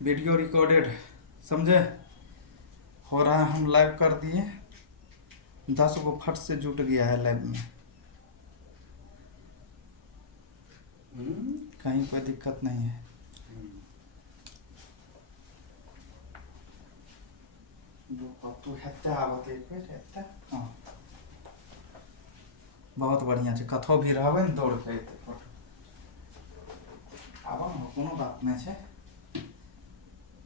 Video recorded, समझे। हो रहा है, हम लाइव कर दिए, 10 गो फट से जुट गया है लाइव में। कहीं कोई दिक्कत नहीं है। हाँ, बहुत बढ़िया छै। कतौ भी रहबै ने दौड़ के एतै फोटो। आबो ने, कोनो बात नहीं छै।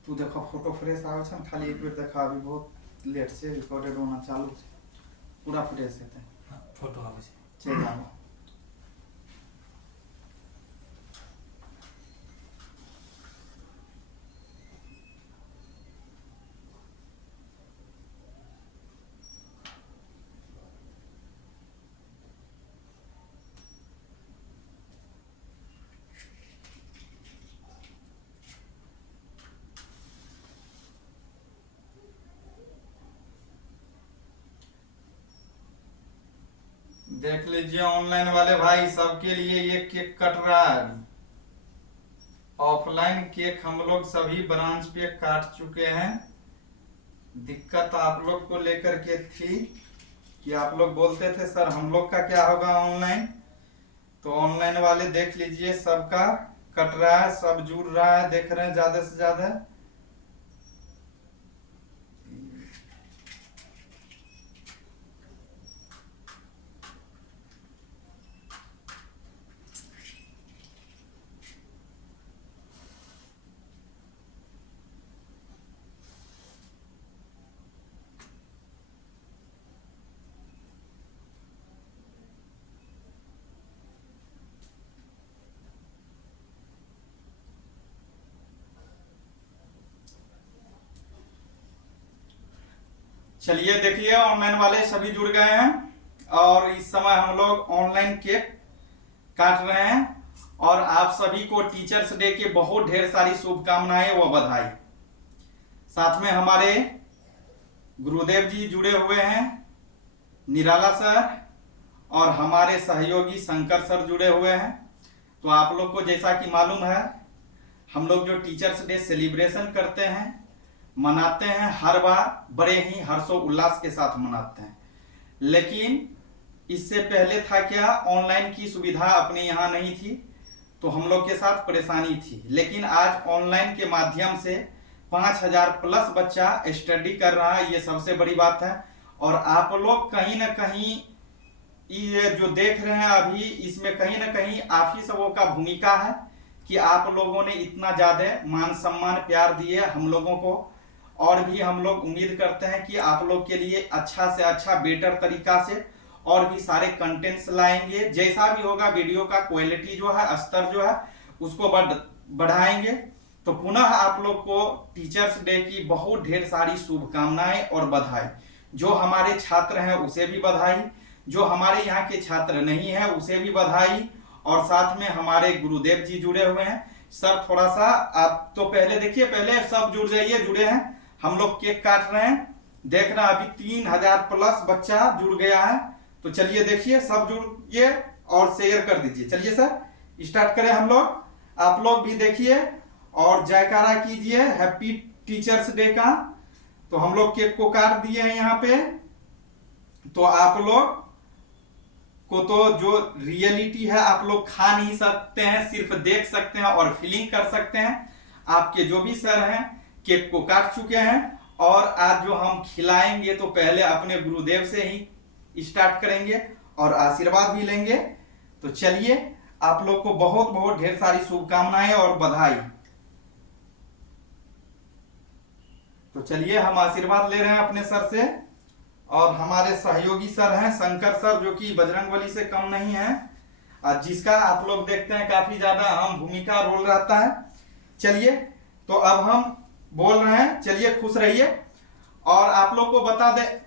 तू देखो फोटो फ्रेश आवे छै, खाली एक बेर देखा। अभी बहुत लेट से रिकॉर्डेड होना चालू छै, पूरा फ्रेश हेतै। फोटो आवे छै, चल आबो। देख लीजिए ऑनलाइन वाले भाई, सबके लिए ये केक कट रहा है। ऑफलाइन केक हम लोग सभी ब्रांच पे काट चुके हैं। दिक्कत आप लोग को लेकर के थी कि आप लोग बोलते थे सर हम लोग का क्या होगा ऑनलाइन। तो ऑनलाइन वाले देख लीजिए, सबका कट रहा है, सब जुड़ रहा है, देख रहे हैं ज्यादा से ज्यादा। चलिए देखिए, ऑनलाइन वाले सभी जुड़ गए हैं और इस समय हम लोग ऑनलाइन केक काट रहे हैं। और आप सभी को टीचर्स डे के बहुत ढेर सारी शुभकामनाएं व बधाई। साथ में हमारे गुरुदेव जी जुड़े हुए हैं, निराला सर, और हमारे सहयोगी शंकर सर जुड़े हुए हैं। तो आप लोग को जैसा कि मालूम है, हम लोग जो टीचर्स डे सेलिब्रेशन करते हैं, मनाते हैं, हर बार बड़े ही हर्षोल्लास के साथ मनाते हैं। लेकिन इससे पहले था क्या, ऑनलाइन की सुविधा अपने यहाँ नहीं थी, तो हम लोग के साथ परेशानी थी। लेकिन आज ऑनलाइन के माध्यम से 5000 प्लस बच्चा स्टडी कर रहा है, ये सबसे बड़ी बात है। और आप लोग कहीं ना कहीं ये जो देख रहे हैं अभी, इसमें कहीं ना कहीं आप ही सबों का भूमिका है कि आप लोगों ने इतना ज्यादा मान सम्मान प्यार दिए हम लोगों को। और भी हम लोग उम्मीद करते हैं कि आप लोग के लिए अच्छा से अच्छा बेटर तरीका से और भी सारे कंटेंट्स लाएंगे। जैसा भी होगा, वीडियो का क्वालिटी जो है, स्तर जो है, उसको बढ़ाएंगे। तो पुनः आप लोग को टीचर्स डे की बहुत ढेर सारी शुभकामनाएं और बधाई। जो हमारे छात्र हैं उसे भी बधाई, जो हमारे यहाँ के छात्र नहीं है उसे भी बधाई। और साथ में हमारे गुरुदेव जी जुड़े हुए हैं। सर थोड़ा सा आप तो पहले देखिए, पहले सब जुड़ जाइए, जुड़े हैं। हम लोग केक काट रहे हैं, देख रहे हैं अभी 3000 प्लस बच्चा जुड़ गया है। तो चलिए देखिए, सब जुड़िए और शेयर कर दीजिए। चलिए सर स्टार्ट करें हम लोग। आप लोग भी देखिए और जयकारा कीजिए हैप्पी टीचर्स डे का। तो हम लोग केक को काट दिए हैं यहाँ पे। तो आप लोग को तो जो रियलिटी है आप लोग खा नहीं सकते हैं, सिर्फ देख सकते हैं और फीलिंग कर सकते हैं। आपके जो भी सर हैं केक को काट चुके हैं और आज जो हम खिलाएंगे तो पहले अपने गुरुदेव से ही स्टार्ट करेंगे और आशीर्वाद भी लेंगे। तो चलिए, आप लोग को बहुत बहुत ढेर सारी शुभकामनाएं और बधाई। तो चलिए हम आशीर्वाद ले रहे हैं अपने सर से। और हमारे सहयोगी सर हैं शंकर सर, जो कि बजरंगबली से कम नहीं है, जिसका आप लोग देखते हैं काफी ज्यादा अहम भूमिका रोल रहता है। चलिए, तो अब हम बोल रहे हैं, चलिए खुश रहिए। और आप लोग को बता दें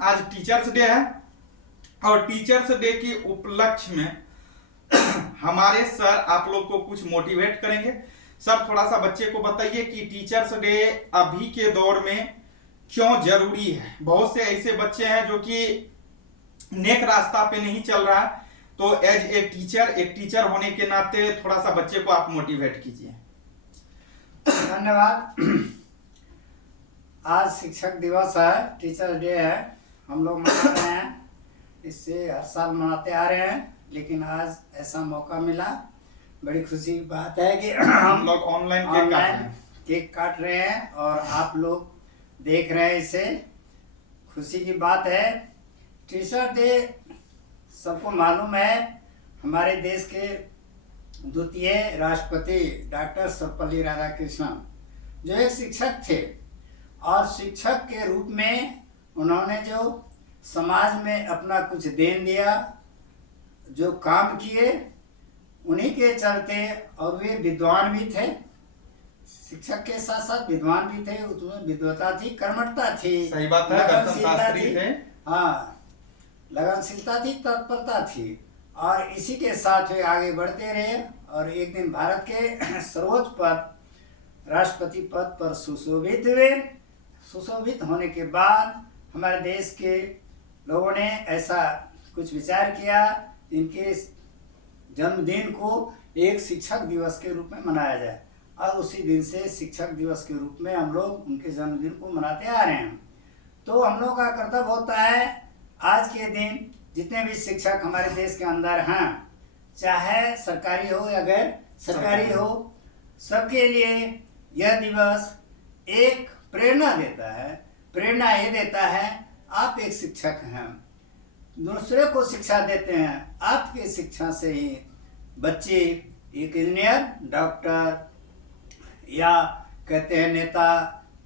आज टीचर्स डे है और टीचर्स डे के उपलक्ष्य में हमारे सर आप लोग को कुछ मोटिवेट करेंगे। सर थोड़ा सा बच्चे को बताइए कि टीचर्स डे अभी के दौर में क्यों जरूरी है। बहुत से ऐसे बच्चे हैं जो कि नेक रास्ता पे नहीं चल रहा है। तो एज ए टीचर, एक टीचर होने के नाते थोड़ा सा बच्चे को आप मोटिवेट कीजिए। धन्यवाद। आज शिक्षक दिवस है, टीचर डे है, हम लोग मना रहे हैं। इससे हर साल मनाते आ रहे हैं, लेकिन आज ऐसा मौका मिला। बड़ी खुशी की बात है कि हम लोग ऑनलाइन केक काट रहे हैं और आप लोग देख रहे हैं। इसे खुशी की बात है। टीचर डे सबको मालूम है, हमारे देश के द्वितीय राष्ट्रपति डॉक्टर सर्वपल्ली राधाकृष्णन जो एक शिक्षक थे, और शिक्षक के रूप में उन्होंने जो समाज में अपना कुछ देन दिया, जो काम किए, उन्हीं के चलते, और वे विद्वान भी थे, शिक्षक के साथ साथ विद्वान भी थे। उसमें विद्वता थी, कर्मठता थी, सही बात है, लगनशीलता थी। हाँ, लगनशीलता थी, तत्परता थी, और इसी के साथ वे आगे बढ़ते रहे। और एक दिन भारत के सर्वोच्च पद, राष्ट्रपति पद पर सुशोभित हुए। सुशोभित होने के बाद हमारे देश के लोगों ने ऐसा कुछ विचार किया, इनके जन्मदिन को एक शिक्षक दिवस के रूप में मनाया जाए, और उसी दिन से शिक्षक दिवस के रूप में हम लोग उनके जन्मदिन को मनाते आ रहे हैं। तो हम लोग का कर्तव्य होता है, आज के दिन जितने भी शिक्षक हमारे देश के अंदर हैं, चाहे सरकारी हो या गैर सरकारी हो, सबके लिए यह दिवस एक प्रेरणा देता है। प्रेरणा ये देता है, आप एक शिक्षक हैं, दूसरे को शिक्षा देते हैं। आपके शिक्षा से ही बच्चे एक इंजीनियर, डॉक्टर, या कहते हैं नेता,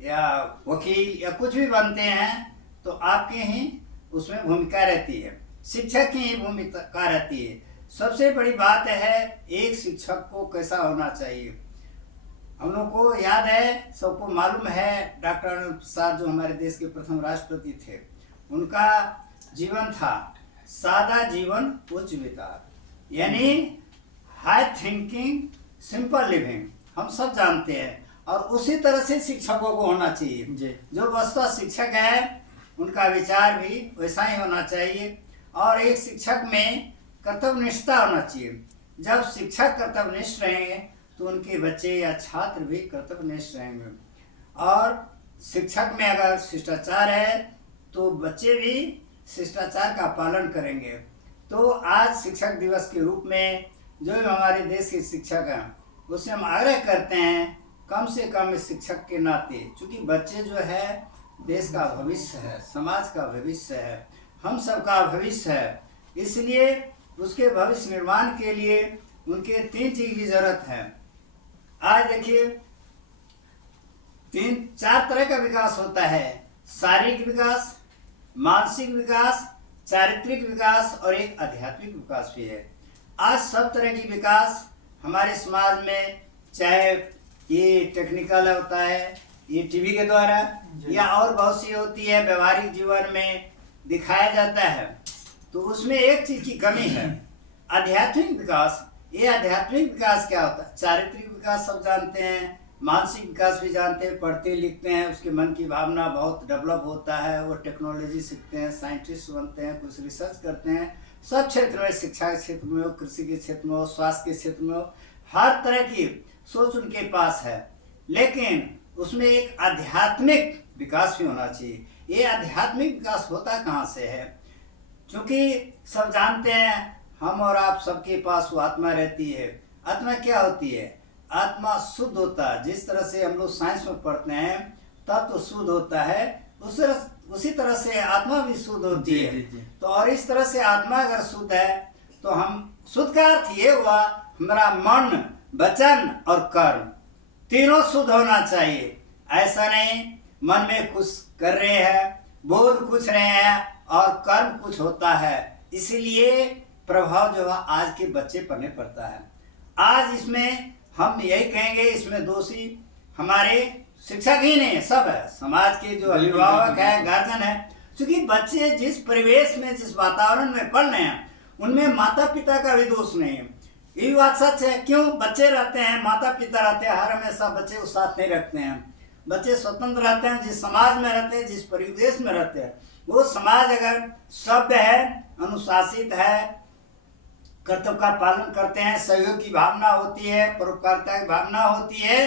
या वकील, या कुछ भी बनते हैं, तो आपके ही उसमें भूमिका रहती है, शिक्षक की ही भूमिका रहती है। सबसे बड़ी बात है, एक शिक्षक को कैसा होना चाहिए। हम लोग को याद है, सबको मालूम है, डॉक्टर अनिरुद्ध प्रसाद जो हमारे देश के प्रथम राष्ट्रपति थे, उनका जीवन था सादा जीवन उच्च विचार, यानी हाई थिंकिंग सिंपल लिविंग। हम सब जानते हैं, और उसी तरह से शिक्षकों को होना चाहिए। जो वस्तु शिक्षक है, उनका विचार भी वैसा ही होना चाहिए। और एक शिक्षक में कर्तव्यनिष्ठता होना चाहिए। जब शिक्षक कर्तव्यनिष्ठ रहेंगे, तो उनके बच्चे या छात्र भी कर्तव्यनिष्ठ रहेंगे। और शिक्षक में अगर शिष्टाचार है, तो बच्चे भी शिष्टाचार का पालन करेंगे। तो आज शिक्षक दिवस के रूप में जो हमारे देश के शिक्षक हैं, उससे हम आग्रह करते हैं, कम से कम इस शिक्षक के नाते, क्योंकि बच्चे जो है देश का भविष्य है, समाज का भविष्य है, हम सबका भविष्य है। इसलिए उसके भविष्य निर्माण के लिए उनके 3 चीज की जरूरत है। आज देखिए, 3-4 तरह का विकास होता है: शारीरिक विकास, मानसिक विकास, चारित्रिक विकास, और एक आध्यात्मिक विकास भी है। आज सब तरह की विकास हमारे समाज में, चाहे ये टेक्निकल होता है, ये टीवी के द्वारा, या और बहुत सी होती है, व्यवहारिक जीवन में दिखाया जाता है। तो उसमें एक चीज की कमी है, आध्यात्मिक विकास। ये आध्यात्मिक विकास क्या होता है? चारित्रिक विकास सब जानते हैं, मानसिक विकास भी जानते हैं, पढ़ते लिखते हैं, उसके मन की भावना बहुत डेवलप होता है, वो टेक्नोलॉजी सीखते हैं, साइंटिस्ट बनते हैं, कुछ रिसर्च करते हैं। सब क्षेत्र में, शिक्षा के क्षेत्र में हो, कृषि के क्षेत्र में हो, स्वास्थ्य के क्षेत्र में हो, हर तरह की सोच उनके पास है। लेकिन उसमें एक आध्यात्मिक विकास भी होना चाहिए। ये आध्यात्मिक विकास होता कहाँ से है? क्योंकि सब जानते हैं, हम और आप सबके पास वो आत्मा रहती है। आत्मा क्या होती है? आत्मा शुद्ध होता है। जिस तरह से हम लोग साइंस में पढ़ते हैं, तब तो शुद्ध होता है, उसी तरह से आत्मा भी शुद्ध होती है। तो और इस तरह से आत्मा अगर शुद्ध है, तो हम शुद्ध का अर्थ ये हुआ, हमारा मन, वचन और कर्म तीनों शुद्ध होना चाहिए। ऐसा नहीं मन में कुछ कर रहे हैं, बोल कुछ रहे हैं, और कर्म कुछ होता है। इसीलिए प्रभाव जो है आज के बच्चे पर नहीं पड़ता है। आज इसमें हम यही कहेंगे, इसमें दोषी हमारे शिक्षक ही नहीं है, सब है, समाज के जो अभिभावक है, गार्जियन है। क्योंकि बच्चे जिस परिवेश में, जिस वातावरण में पढ़ रहे हैं, उनमें माता पिता का भी दोष नहीं है। ये बात सच है। क्यों? बच्चे रहते हैं, माता पिता रहते हैं, हर हमेशा बच्चे उस साथ नहीं रखते हैं। बच्चे स्वतंत्र रहते हैं, जिस समाज में रहते हैं, जिस परिवेश में रहते हैं, वो समाज अगर सभ्य है, अनुशासित है, कर्तव्य का पालन करते हैं, सहयोग की भावना होती है, परोपकारिता की भावना होती है,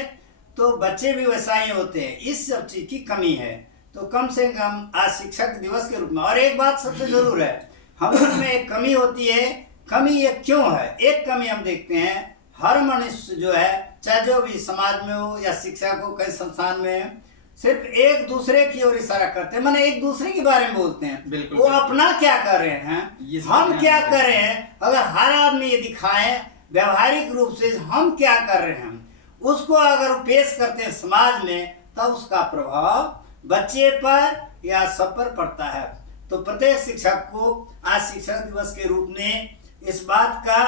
तो बच्चे भी वैसा ही होते हैं। इस सब चीज की कमी है। तो कम से कम आज शिक्षक दिवस के रूप में, और एक बात सबसे जरूर है, हम लोग में एक कमी होती है। कमी ये क्यों है? एक कमी हम देखते हैं, हर मनुष्य जो है, चाहे जो भी समाज में हो या शिक्षा को कई संस्थान में, सिर्फ एक दूसरे की ओर इशारा करते हैं, माने एक दूसरे के बारे में बोलते हैं। बिल्कुल, वो बिल्कुल। अपना क्या कर रहे हैं, हम क्या कर रहे हैं। अगर हर आदमी ये दिखाए व्यवहारिक रूप से हम क्या कर रहे हैं, उसको अगर पेश करते हैं समाज में, तब उसका प्रभाव बच्चे पर या सब पर पड़ता है। तो प्रत्येक शिक्षक को आज शिक्षक दिवस के रूप में इस बात का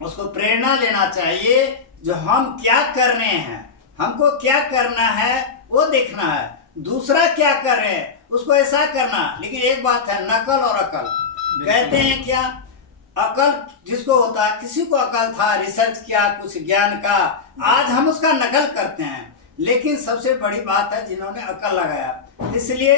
उसको प्रेरणा लेना चाहिए, जो हम क्या कर रहे हैं, हमको क्या करना है वो देखना है। दूसरा क्या कर रहे हैं उसको ऐसा करना। लेकिन एक बात है, नकल और अकल। कहते हैं क्या, अकल जिसको होता है, किसी को अकल था, रिसर्च किया कुछ ज्ञान का, आज हम उसका नकल करते हैं। लेकिन सबसे बड़ी बात है जिन्होंने अकल लगाया। इसलिए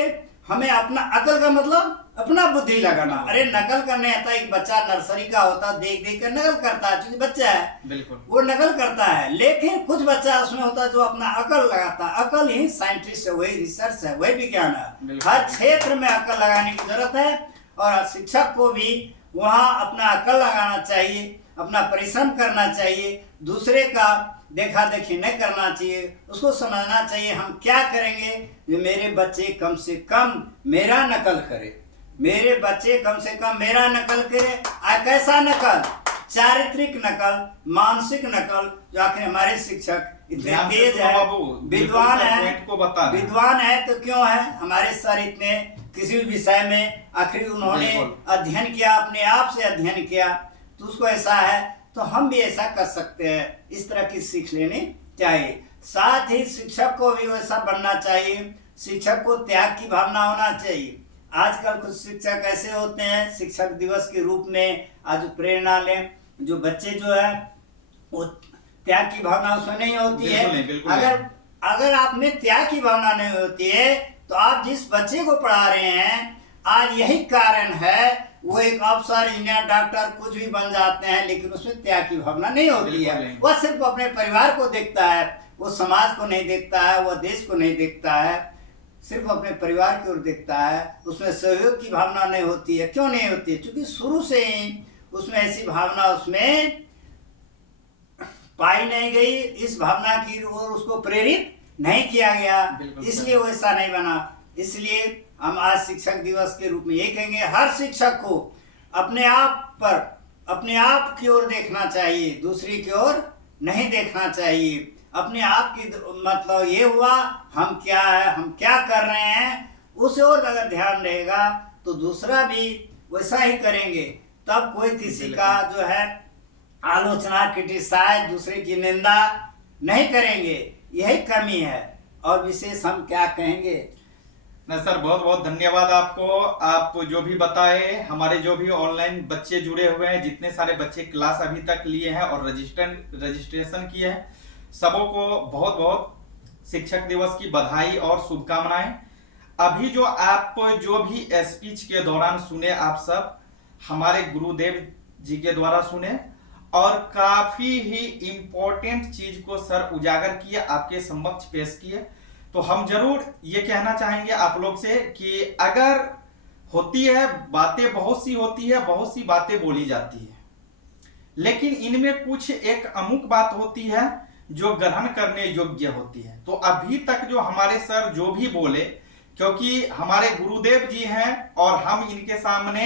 हमें अपना, अकल का मतलब अपना बुद्धि लगाना। अरे नकल करने आता, एक बच्चा नर्सरी का होता, देख देख कर नकल करता है, क्योंकि बच्चा है, बिल्कुल वो नकल करता है। लेकिन कुछ बच्चा उसमें होता है जो अपना अकल लगाता है। अकल ही साइंटिस्ट है, वही रिसर्च है, वही विज्ञान है। हर क्षेत्र में अकल लगाने की जरूरत है। और शिक्षक को भी वहाँ अपना अकल लगाना चाहिए, अपना परिश्रम करना चाहिए, दूसरे का देखा देखी नहीं करना चाहिए। उसको समझना चाहिए हम क्या करेंगे जो मेरे बच्चे कम से कम मेरा नकल करे, मेरे बच्चे कम से कम मेरा नकल करे। कैसा नकल? चारित्रिक नकल, मानसिक नकल। जो आखिर हमारे शिक्षक इतने तेज है, विद्वान है, विद्वान है तो क्यों है? हमारे सर इतने किसी भी विषय में आखिर उन्होंने अध्ययन किया, अपने आप से अध्ययन किया, तो उसको ऐसा है, तो हम भी ऐसा कर सकते हैं। इस तरह की सीख लेनी चाहिए। साथ ही शिक्षक को भी वैसा बनना चाहिए। शिक्षक को त्याग की भावना होना चाहिए। आजकल कुछ शिक्षक ऐसे होते हैं, शिक्षक दिवस के रूप में आज प्रेरणा लें, जो बच्चे जो है वो त्याग की भावना उसमें नहीं होती है। अगर आप में त्याग की भावना नहीं होती है, तो आप जिस बच्चे को पढ़ा रहे हैं, आज यही कारण है वो एक अफसर, इंजीनियर, डॉक्टर कुछ भी बन जाते हैं, लेकिन उसमें त्याग की भावना नहीं होती है। वह सिर्फ अपने परिवार को देखता है, वो समाज को नहीं देखता है, वह देश को नहीं देखता है, सिर्फ अपने परिवार की ओर देखता है। उसमें सहयोग की भावना नहीं होती है। क्यों नहीं होती है? क्योंकि शुरू से ही उसमें ऐसी भावना उसमें पाई नहीं गई, इस भावना की ओर उसको प्रेरित नहीं किया गया, इसलिए वो ऐसा नहीं बना। इसलिए हम आज शिक्षक दिवस के रूप में ये कहेंगे, हर शिक्षक को अपने आप पर, अपने आप की ओर देखना चाहिए, दूसरी की ओर नहीं देखना चाहिए। अपने आप की मतलब ये हुआ हम क्या है, हम क्या कर रहे हैं, उस ओर अगर ध्यान रहेगा तो दूसरा भी वैसा ही करेंगे। तब कोई किसी का जो है आलोचना, क्रिटिसाइज, दूसरे की निंदा नहीं करेंगे। यही कमी है। और विशेष हम क्या कहेंगे? नहीं सर, बहुत बहुत धन्यवाद आपको। आप जो भी बताए, हमारे जो भी ऑनलाइन बच्चे जुड़े हुए हैं, जितने सारे बच्चे क्लास अभी तक लिए हैं और रजिस्ट्रेशन किए हैं, सबों को बहुत बहुत शिक्षक दिवस की बधाई और शुभकामनाएं। अभी जो आप जो भी स्पीच के दौरान सुने, आप सब हमारे गुरुदेव जी के द्वारा सुने और काफी ही इम्पोर्टेंट चीज को सर उजागर किए, आपके समक्ष पेश किए। तो हम जरूर ये कहना चाहेंगे आप लोग से कि अगर होती है बातें, बहुत सी होती है, बहुत सी बातें बोली जाती है, लेकिन इनमें कुछ एक अमुक बात होती है जो ग्रहण करने योग्य होती है। तो अभी तक जो हमारे सर जो भी बोले, क्योंकि हमारे गुरुदेव जी हैं और हम इनके सामने,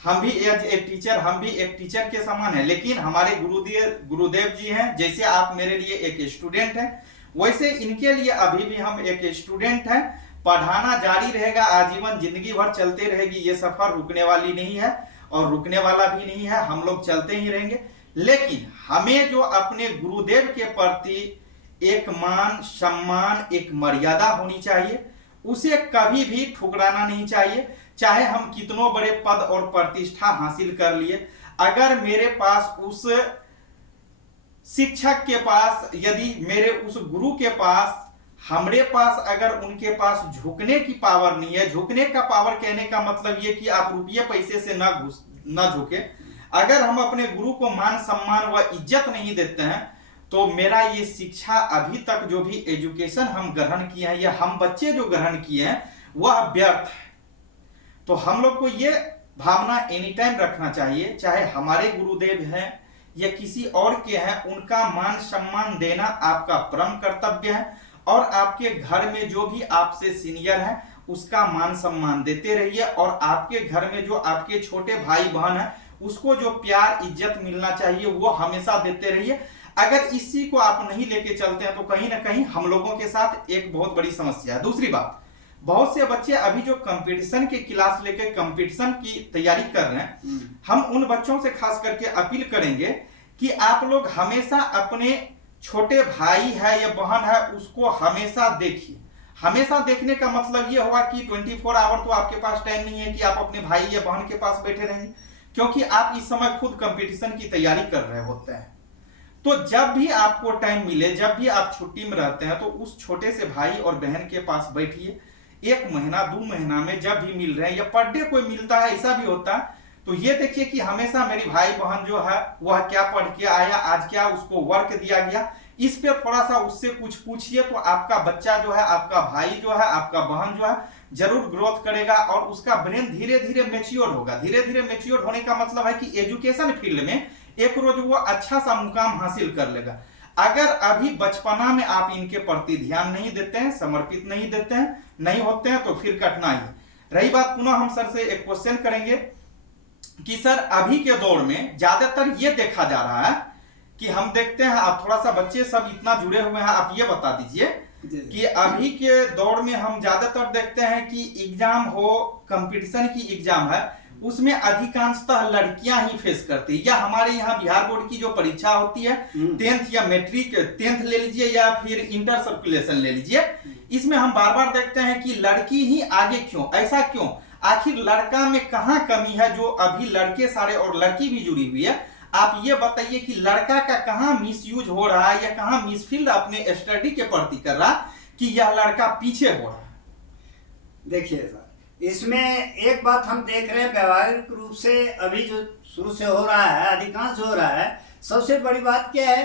हम भी एक टीचर, हम भी एक टीचर के समान है, लेकिन हमारे गुरुदेव जी हैं। जैसे आप मेरे लिए एक स्टूडेंट हैं, वैसे इनके लिए अभी भी हम एक स्टूडेंट हैं। पढ़ाना जारी रहेगा, आजीवन जिंदगी भर चलते रहेगी। ये सफर रुकने वाली नहीं है और रुकने वाला भी नहीं है, हम लोग चलते ही रहेंगे। लेकिन हमें जो अपने गुरुदेव के प्रति एक मान सम्मान, एक मर्यादा होनी चाहिए, उसे कभी भी ठुकराना नहीं चाहिए। चाहे हम कितनों बड़े पद और प्रतिष्ठा हासिल कर लिए, अगर मेरे पास उस शिक्षक के पास, यदि मेरे उस गुरु के पास, हमारे पास अगर उनके पास झुकने की पावर नहीं है, झुकने का पावर कहने का मतलब ये कि आप रुपये पैसे से न झुके, अगर हम अपने गुरु को मान सम्मान व इज्जत नहीं देते हैं, तो मेरा ये शिक्षा अभी तक जो भी एजुकेशन हम ग्रहण किए हैं या हम बच्चे जो ग्रहण किए हैं वह व्यर्थ है। तो हम लोग को ये भावना एनी टाइम रखना चाहिए, चाहे हमारे गुरुदेव हैं या किसी और के हैं, उनका मान सम्मान देना आपका परम कर्तव्य है। और आपके घर में जो भी आपसे सीनियर है उसका मान सम्मान देते रहिए, और आपके घर में जो आपके छोटे भाई बहन है उसको जो प्यार इज्जत मिलना चाहिए वो हमेशा देते रहिए। अगर इसी को आप नहीं लेके चलते हैं तो कहीं ना कहीं हम लोगों के साथ एक बहुत बड़ी समस्या है। दूसरी बात, बहुत से बच्चे अभी जो कंपटीशन के क्लास लेके कंपटीशन की तैयारी कर रहे हैं, हम उन बच्चों से खास करके अपील करेंगे कि आप लोग हमेशा अपने छोटे भाई है या बहन है उसको हमेशा देखिए। हमेशा देखने का मतलब ये हुआ कि 24 आवर तो आपके पास टाइम नहीं है कि आप अपने भाई या बहन के पास बैठे रहेंगे, क्योंकि आप इस समय खुद कंपटीशन की तैयारी कर रहे होते हैं। तो जब भी आपको टाइम मिले, जब भी आप छुट्टी में रहते हैं, तो उस छोटे से भाई और बहन के पास बैठिए। 1 महीना 2 महीना में जब भी मिल रहे हैं या पर डे कोई मिलता है, ऐसा भी होता है, तो ये देखिए कि हमेशा मेरी भाई बहन जो है वह क्या पढ़ के आया, आज क्या उसको वर्क दिया गया, इस पे थोड़ा सा उससे कुछ पूछिए। तो आपका बच्चा जो है, आपका भाई जो है, आपका बहन जो है जरूर ग्रोथ करेगा और उसका ब्रेन धीरे धीरे मैच्योर होगा। धीरे धीरे मैच्योर होने का मतलब है कि एजुकेशन फील्ड में एक रोज वो अच्छा सा मुकाम हासिल कर लेगा। अगर अभी बचपना में आप इनके प्रति ध्यान नहीं देते हैं, समर्पित नहीं देते हैं, नहीं होते हैं, तो फिर कठिनाई है। रही बात, पुनः हम सर से एक क्वेश्चन करेंगे कि सर अभी के दौर में ज्यादातर ये देखा जा रहा है कि हम देखते हैं, आप थोड़ा सा बच्चे सब इतना जुड़े हुए हैं, आप ये बता दीजिए कि अभी के दौर में हम ज्यादातर देखते हैं कि एग्जाम हो, कंपटीशन की एग्जाम है, उसमें अधिकांशतः लड़कियां ही फेस करती है। या हमारे यहाँ बिहार बोर्ड की जो परीक्षा होती है 10th या मैट्रिक 10th ले लीजिए या फिर इंटर सर्कुलेशन ले लीजिए, इसमें हम बार बार देखते हैं कि लड़की ही आगे क्यों, ऐसा क्यों, आखिर लड़का में कहाँ कमी है जो अभी लड़के सारे और लड़की भी जुड़ी हुई है। आप ये बताइए कि लड़का का कहाँ मिसयूज हो रहा है या कहाँ मिसफील्ड अपने स्टडी के प्रति कर रहा कि यह लड़का पीछे हो रहा है। देखिए सर, इसमें एक बात हम देख रहे हैं व्यवहारिक रूप से अभी जो शुरू से हो रहा है, अधिकांश हो रहा है। सबसे बड़ी बात क्या है,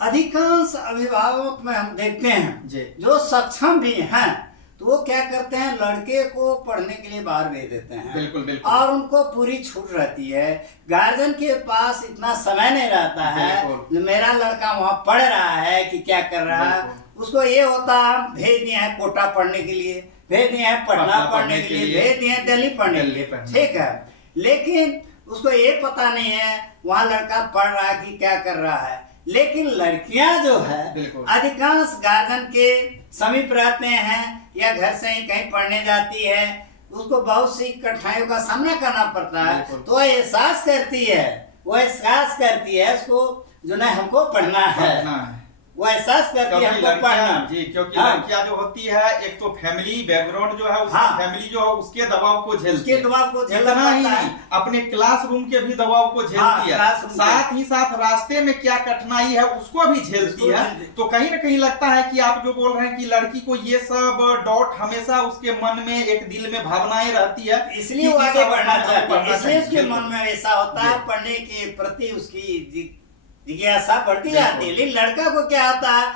अधिकांश अभिभावक में हम देखते हैं जो सक्षम भी हैं तो वो क्या करते हैं, लड़के को पढ़ने के लिए बाहर भेज देते हैं। बिल्कुल बिल्कुल। और उनको पूरी छूट रहती है, गार्जियन के पास इतना समय नहीं रहता है जो मेरा लड़का वहाँ पढ़ रहा है कि क्या कर रहा है। उसको ये होता है भेज दिए हैं कोटा पढ़ने के लिए, भेज दिए हैं पटना पढ़ने के लिए, भेज दिए हैं दिल्ली पढ़ने के लिए, ठीक है। लेकिन उसको ये पता नहीं है वहाँ लड़का पढ़ रहा है कि क्या कर रहा है। लेकिन लड़कियां जो है अधिकांश गार्जियन के समीप रहते हैं या घर से ही कहीं पढ़ने जाती है, उसको बहुत सी कठिनाइयों का सामना करना पड़ता है। तो वो एहसास करती है उसको जो ना हमको पढ़ना है, वो एहसास करती है हमको पढ़ना जी। क्योंकि लड़कियां जो होती है, एक तो फैमिली बैकग्राउंड जो है उसकी फैमिली जो है उसके दबाव को झेलती है, इतना ही नहीं अपने क्लासरूम के भी दबाव को झेलती है, साथ ही साथ रास्ते में क्या कठिनाई है उसको भी झेलती है। तो कहीं ना कहीं लगता है कि आप जो बोल रहे हैं कि लड़की को ये सब डाउट हमेशा उसके मन में, एक दिल में भावनाएं रहती है, इसलिए वो आगे बढ़ना चाहती है, इसलिए उसके मन में ऐसा होता है, पढ़ने के प्रति उसकी जिज्ञासा बढ़ती जाती है। लेकिन लड़का को क्या होता है,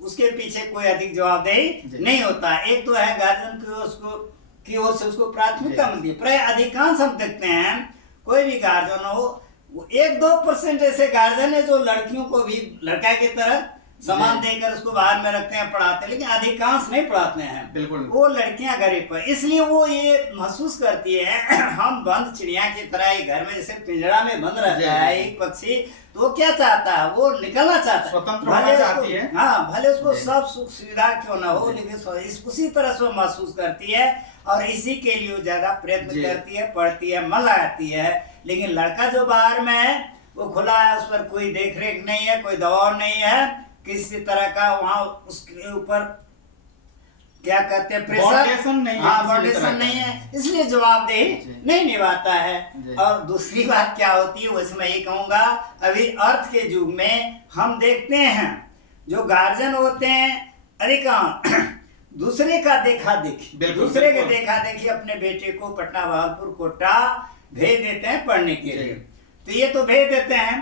उसके पीछे कोई अधिक जवाबदेही नहीं होता। एक तो है गार्जियन की ओर से उसको प्राथमिकता मिलती है। प्राय अधिकांश हम देखते हैं कोई भी गार्जियन हो, 1-2% ऐसे गार्जियन है जो लड़कियों को भी लड़का की तरह सामान देकर उसको बाहर में रखते हैं, पढ़ाते हैं, लेकिन अधिकांश नहीं पढ़ाते हैं। बिल्कुल। वो लड़कियां गरीब पर, इसलिए वो ये महसूस करती है हम बंद चिड़िया की तरह एक घर में जैसे पिंजरा में बंद रहता है एक पक्षी, तो वो क्या चाहता है, वो निकलना चाहता है, स्वतंत्र होना चाहती है। हाँ, भले उसको सब सुख सुविधा क्यों ना हो, लेकिन उसी तरह से महसूस करती है और इसी के लिए ज्यादा प्रयत्न करती है, पढ़ती है, मन लगाती है। लेकिन लड़का जो बाहर में है वो खुला है, उस पर कोई देख रेख नहीं है, कोई दबाव नहीं है किसी तरह का, वहाँ उसके ऊपर क्या कहते हैं प्रेशर, बाउंडेशन नहीं है, इसलिए जवाबदेही नहीं निभाता है। और दूसरी बात क्या होती है, वैसे मैं ये कहूँगा, अभी अर्थ के युग में हम देखते हैं जो गार्जियन होते हैं अधिकांश दूसरे का देखा देखी, दूसरे के देखा देखी अपने बेटे को पटना, बहादुरपुर, कोटा भेज देते हैं पढ़ने के लिए। तो ये तो भेज देते हैं,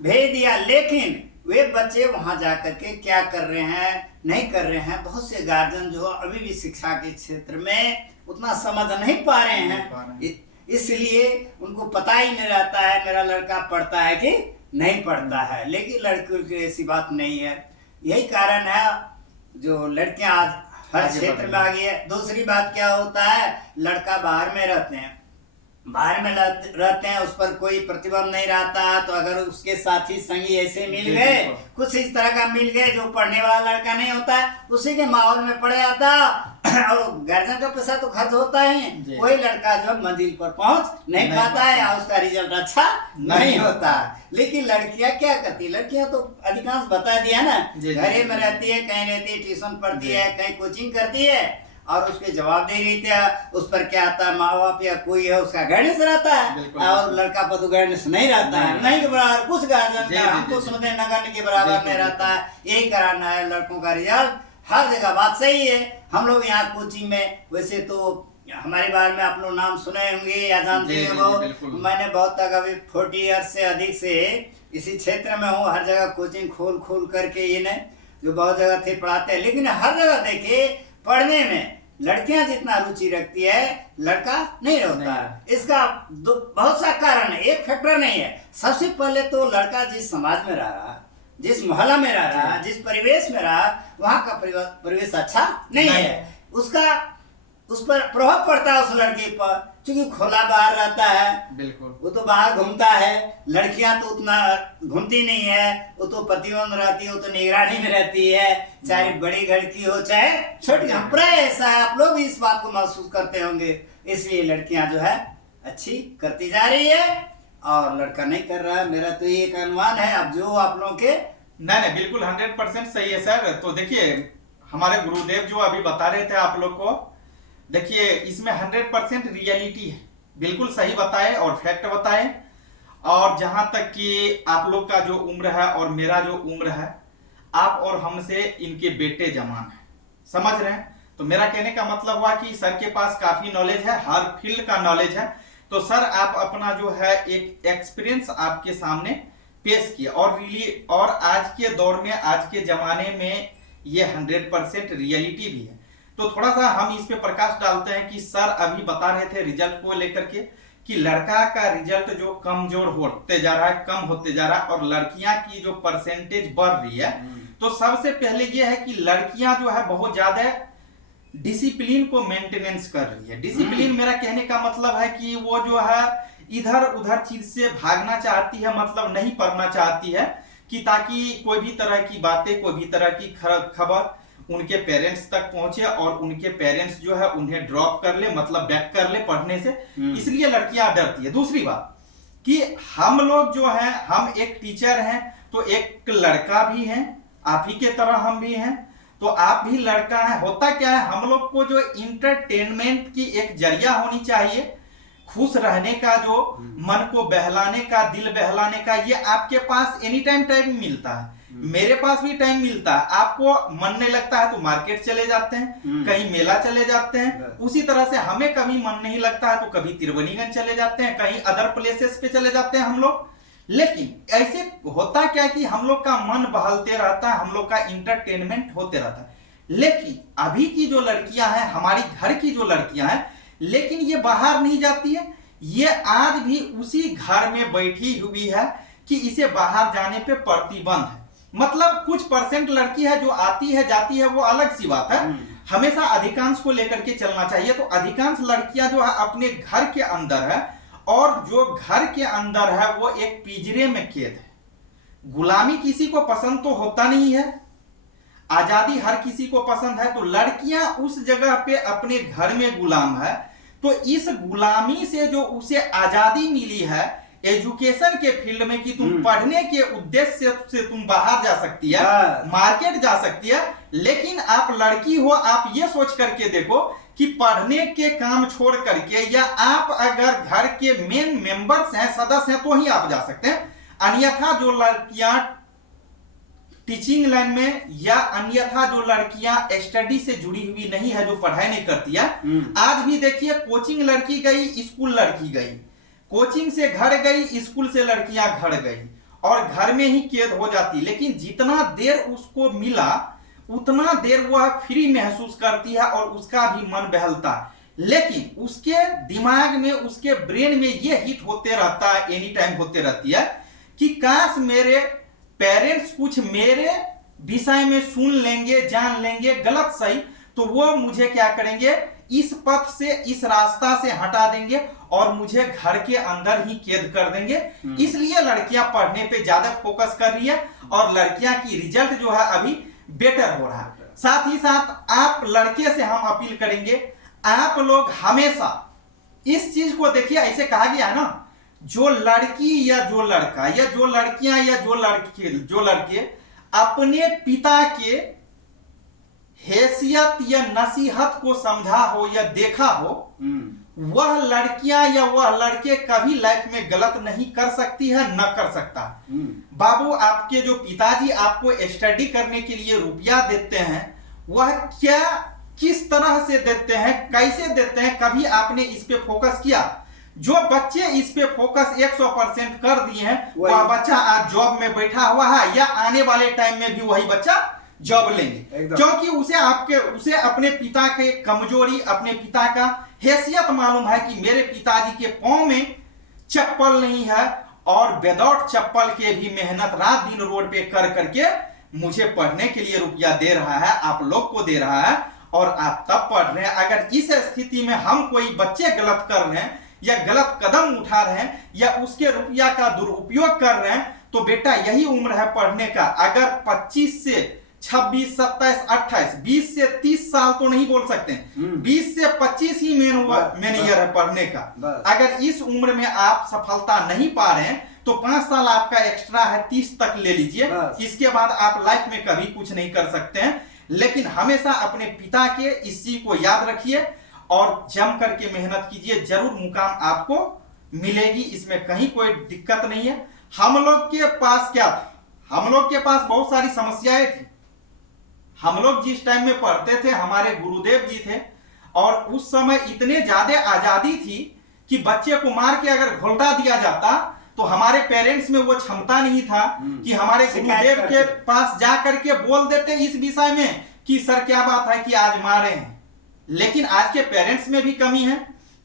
भेज दिया, लेकिन वे बच्चे वहां जाकर के क्या कर रहे हैं नहीं कर रहे हैं। बहुत से गार्जियन जो अभी भी शिक्षा के क्षेत्र में उतना समझ नहीं पा रहे हैं, इसलिए उनको पता ही नहीं रहता है मेरा लड़का पढ़ता है कि नहीं पढ़ता है। लेकिन लड़कियों की ऐसी बात नहीं है। यही कारण है जो लड़कियां आज हर क्षेत्र में आ गई है। दूसरी बात क्या होता है, लड़का बाहर में रहते हैं, बाहर में रहते हैं, उस पर कोई प्रतिबंध नहीं रहता। तो अगर उसके साथी संगी ऐसे मिल गए, कुछ इस तरह का मिल गए जो पढ़ने वाला लड़का नहीं होता है, उसी के माहौल में पड़ जाता और गार्जियन का पैसा तो खर्च होता ही, कोई लड़का जो मंजिल पर पहुंच नहीं पाता है या उसका रिजल्ट अच्छा नहीं होता। लेकिन लड़कियां क्या करती, लड़कियां तो अधिकांश बता दिया ना, घरे में रहती है, कहीं रहती है, ट्यूशन पढ़ती है, कहीं कोचिंग करती है और उसके जवाब दे रही थी। उस पर क्या आता है, माँ बाप या कोई है उसका गाइडेंस रहता है और लड़का पर तो गाइडेंस नहीं रहता है, नहीं के बराबर कुछ गार्जियन का हम तो समझते हैं नगण्य के बराबर नहीं रहता है। यही कारण है लड़कों का रिजल्ट हर जगह। बात सही है। हम लोग यहाँ कोचिंग में, वैसे तो हमारे बारे में आप लोग नाम सुने होंगे या जानते हो, मैंने बहुत तक अभी 40 ईयर्स से अधिक से इसी क्षेत्र में हूँ। हर जगह कोचिंग खोल करके ये नहीं जो बहुत जगह थे पढ़ाते हैं, लेकिन हर जगह देखिए पढ़ने में लड़कियां जितना रुचि रखती है लड़का नहीं रहता है। इसका बहुत सा कारण है, एक फैक्टर नहीं है। सबसे पहले तो लड़का जिस समाज में रह रहा, जिस मोहल्ला में रह रहा, जिस परिवेश में रहा, वहाँ का परिवेश अच्छा नहीं है, उसका उस पर प्रभाव पड़ता है उस लड़के पर, क्योंकि खुला बाहर रहता है, बिल्कुल वो तो बाहर घूमता है। लड़कियां तो उतना घूमती नहीं है, वो तो प्रतिबंध रहती है, वो तो निगरानी में रहती है, चाहे बड़ी घर की हो चाहे छोटी। हम प्राय ऐसा है, आप लोग भी इस बात को महसूस करते होंगे। इसलिए लड़कियां जो है अच्छी करती जा रही है और लड़का नहीं कर रहा है। मेरा तो ये एक अनुमान है। अब जो आप लोगों के नहीं बिल्कुल 100% सही है सर। तो देखिए हमारे गुरुदेव जो अभी बता रहे थे आप लोग को, देखिए इसमें 100% रियलिटी है, बिल्कुल सही बताए और फैक्ट बताए। और जहां तक कि आप लोग का जो उम्र है और मेरा जो उम्र है, आप और हमसे इनके बेटे जमान है, समझ रहे हैं। तो मेरा कहने का मतलब हुआ कि सर के पास काफी नॉलेज है, हर फील्ड का नॉलेज है। तो सर आप अपना जो है एक एक्सपीरियंस आपके सामने पेश किया और आज के दौर में, आज के जमाने में ये 100% रियलिटी भी है। तो थोड़ा सा हम इस पे प्रकाश डालते हैं कि सर अभी बता रहे थे रिजल्ट को लेकर के कि लड़का का रिजल्ट जो कमजोर होते जा रहा है, कम होते जा रहा है और लड़कियां की जो परसेंटेज बढ़ रही है। तो सबसे पहले ये है कि लड़कियां जो है बहुत ज्यादा डिसिप्लिन को मेंटेनेंस कर रही है। डिसिप्लिन मेरा कहने का मतलब है कि वो जो है इधर उधर चीज से भागना चाहती है, मतलब नहीं पढ़ना चाहती है कि ताकि कोई भी तरह की बातें, कोई भी तरह की खबर उनके पेरेंट्स तक पहुंचे और उनके पेरेंट्स जो है उन्हें ड्रॉप कर ले, मतलब बैक कर ले पढ़ने से। इसलिए लड़कियां डरती है। दूसरी बात कि हम लोग जो है, हम एक टीचर हैं तो एक लड़का भी है, आप ही के तरह हम भी हैं, तो आप भी लड़का है। होता क्या है, हम लोग को जो इंटरटेनमेंट की एक जरिया होनी चाहिए, खुश रहने का, जो मन को बहलाने का, दिल बहलाने का, ये आपके पास एनी टाइम मिलता है। मेरे पास भी टाइम मिलता है। आपको मन नहीं लगता है तो मार्केट चले जाते हैं, कहीं मेला चले जाते हैं। उसी तरह से हमें कभी मन नहीं लगता है तो कभी त्रिवेणीगंज चले जाते हैं, कहीं अदर प्लेसेस पे चले जाते हैं हम लोग। लेकिन ऐसे होता क्या कि हम लोग का मन बहलते रहता है, हम लोग का इंटरटेनमेंट होते रहता है। लेकिन अभी की जो लड़कियां हैं, हमारी घर की जो लड़कियां हैं, लेकिन ये बाहर नहीं जाती है। ये आज भी उसी घर में बैठी हुई है कि इसे बाहर जाने पे प्रतिबंध है। मतलब कुछ परसेंट लड़की है जो आती है जाती है, वो अलग सी बात है। हमेशा अधिकांश को लेकर के चलना चाहिए। तो अधिकांश लड़कियां जो है अपने घर के अंदर है और जो घर के अंदर है वो एक पिंजरे में कैद है। गुलामी किसी को पसंद तो होता नहीं है, आजादी हर किसी को पसंद है। तो लड़कियां उस जगह पे अपने घर में गुलाम है। तो इस गुलामी से जो उसे आजादी मिली है एजुकेशन के फील्ड में, कि तुम पढ़ने के उद्देश्य से तुम बाहर जा सकती है, मार्केट जा सकती है। लेकिन आप लड़की हो, आप ये सोच करके देखो कि पढ़ने के काम छोड़ करके, या आप अगर घर के मेन मेंबर्स हैं, सदस्य हैं, तो ही आप जा सकते हैं। अन्यथा जो लड़कियां टीचिंग लाइन में, या अन्यथा जो लड़कियां स्टडी से जुड़ी हुई नहीं है, जो पढ़ाई नहीं करती है, आज भी देखिए कोचिंग लड़की गई, स्कूल लड़की गई, कोचिंग से घर गई, स्कूल से लड़कियां घर गई, और घर में ही कैद हो जाती। लेकिन जितना देर उसको मिला उतना देर वह फ्री महसूस करती है और उसका भी मन बहलता है। लेकिन उसके दिमाग में, उसके ब्रेन में ये हिट होते रहता है, एनी टाइम होते रहती है कि काश मेरे पेरेंट्स कुछ मेरे विषय में सुन लेंगे, जान लेंगे गलत सही, तो वो मुझे क्या करेंगे, इस पथ से, इस रास्ता से हटा देंगे और मुझे घर के अंदर ही कैद कर देंगे। इसलिए लड़कियां पढ़ने पे ज्यादा फोकस कर रही है और लड़कियां की रिजल्ट जो है अभी बेटर हो रहा है। साथ ही साथ आप लड़के से हम अपील करेंगे, आप लोग हमेशा इस चीज को देखिए, ऐसे कहा गया है ना, जो लड़की या जो लड़का या जो लड़कियां या जो लड़के अपने पिता के हैसियत या नसीहत को समझा हो या देखा हो, वह लड़कियां या वह लड़के कभी लाइफ में गलत नहीं कर सकती है, न कर सकता। बाबू, आपके जो पिताजी आपको स्टडी करने के लिए रुपया देते हैं, वह क्या, किस तरह से देते हैं, कैसे देते हैं, कभी आपने इस पे फोकस किया? जो बच्चे इस पे फोकस 100% कर दिए हैं, वह बच्चा आज जॉब में बैठा हुआ है या आने वाले टाइम में भी वही बच्चा जॉब लेंगे, क्योंकि उसे अपने पिता के कमजोरी, अपने पिता का हैसियत मालूम है कि मेरे पिताजी के पांव में चप्पल नहीं है और विदाउट चप्पल के भी मेहनत रात दिन रोड पे कर करके मुझे पढ़ने के लिए रुपया दे रहा है, आप लोग को दे रहा है और आप तब पढ़ रहे हैं। अगर इस स्थिति में हम कोई बच्चे गलत कर रहे हैं या गलत कदम उठा रहे हैं या उसके रुपया का दुरुपयोग कर रहे हैं, तो बेटा यही उम्र है पढ़ने का। अगर 25 से 26, 27, 28, 20 से 30 साल तो नहीं बोल सकते, 20 से 25 ही मेन ईयर है पढ़ने का। अगर इस उम्र में आप सफलता नहीं पा रहे हैं तो 5 साल आपका एक्स्ट्रा है, 30 तक ले लीजिए। इसके बाद आप लाइफ में कभी कुछ नहीं कर सकते हैं। लेकिन हमेशा अपने पिता के इस चीज को याद रखिए और जम करके मेहनत कीजिए, जरूर मुकाम आपको मिलेगी, इसमें कहीं कोई दिक्कत नहीं है। हम लोग के पास क्या था, हम लोग के पास बहुत सारी समस्याएं थी। हम लोग जिस टाइम में पढ़ते थे, हमारे गुरुदेव जी थे और उस समय इतने ज्यादा आजादी थी कि बच्चे को मार के अगर घोलटा दिया जाता तो हमारे पेरेंट्स में वो क्षमता नहीं था कि हमारे गुरुदेव के पास जा करके बोल देते इस विषय में कि सर क्या बात है कि आज मारे हैं। लेकिन आज के पेरेंट्स में भी कमी है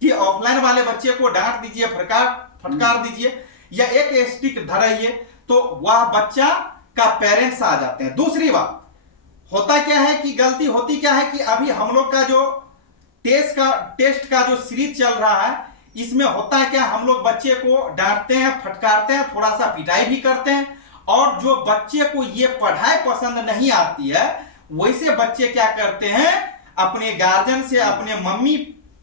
कि ऑफलाइन वाले बच्चे को डांट दीजिए, फटकार दीजिए या एक स्टिक धराइए तो वह बच्चा का पेरेंट्स आ जाते हैं। दूसरी बात होता क्या है कि गलती होती क्या है कि अभी हम लोग का जो टेस्ट का जो सीरीज चल रहा है, इसमें होता है क्या, हम लोग बच्चे को डांटते हैं, फटकारते हैं, थोड़ा सा पिटाई भी करते हैं और जो बच्चे को ये पढ़ाई पसंद नहीं आती है वैसे बच्चे क्या करते हैं, अपने गार्जियन से, अपने मम्मी